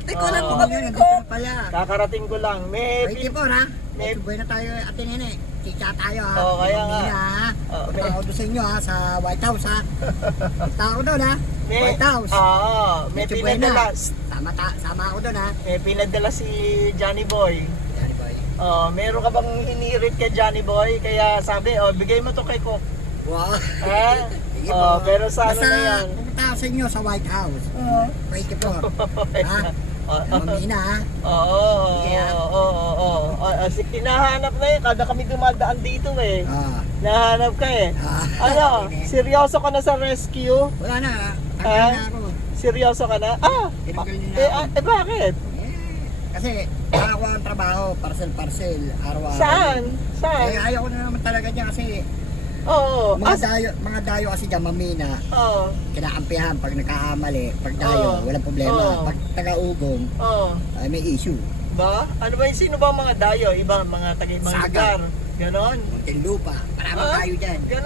Di ko lang Oo. kami Nandito ko. na pala. Kakarating ko lang. Ay, tipo ha? May- May buhay na tayo atin yan eh. Kika tayo ha. Oo, kaya nga. Mamina, ha. Oo, Punta ako doon sa inyo ha, sa White House ha. Punta ako doon ha. White House. Oo, may Medyo buhay na. pinadala. Sama ako doon ha. May pinadala si Johnny Boy. Yan boy. Oh, meron ka bang hinirit kay Johnny Boy? Kaya sabi, bigay mo to kay Cook. Wow. Ha? Sige Oh, po. pero sa ano Basta na yan? pupunta ako sa inyo sa White House. Oo. Wait po. Ha? Mamina ha. Oo, Yeah. hinahanap na yun. Kada kami dumadaan dito eh. Ah. Nahanap ka eh. Ano? Seryoso ka na sa rescue? Wala na ha. Ah? Tanggal na ako. Seryoso ka na? Tinanggal nila ako. Bakit? Kasi nakakuha ang trabaho, parcel-parcel, araw-araw. Saan? Saan? Ayaw ko na naman talaga niya kasi Oo. mga dayo kasi dyan, mamina, Oo. kinakampihan pag nagkakamali, pag dayo, Oo. walang problema. Oo. Pag taga-ugong, Oo. ay may issue. Ba? Ano ba yung sino ba ang mga dayo? Ibang mga taga-ibang Saga. lugar? Ganon? Muntinlupa, maraming Ah? dayo dyan. Ganon.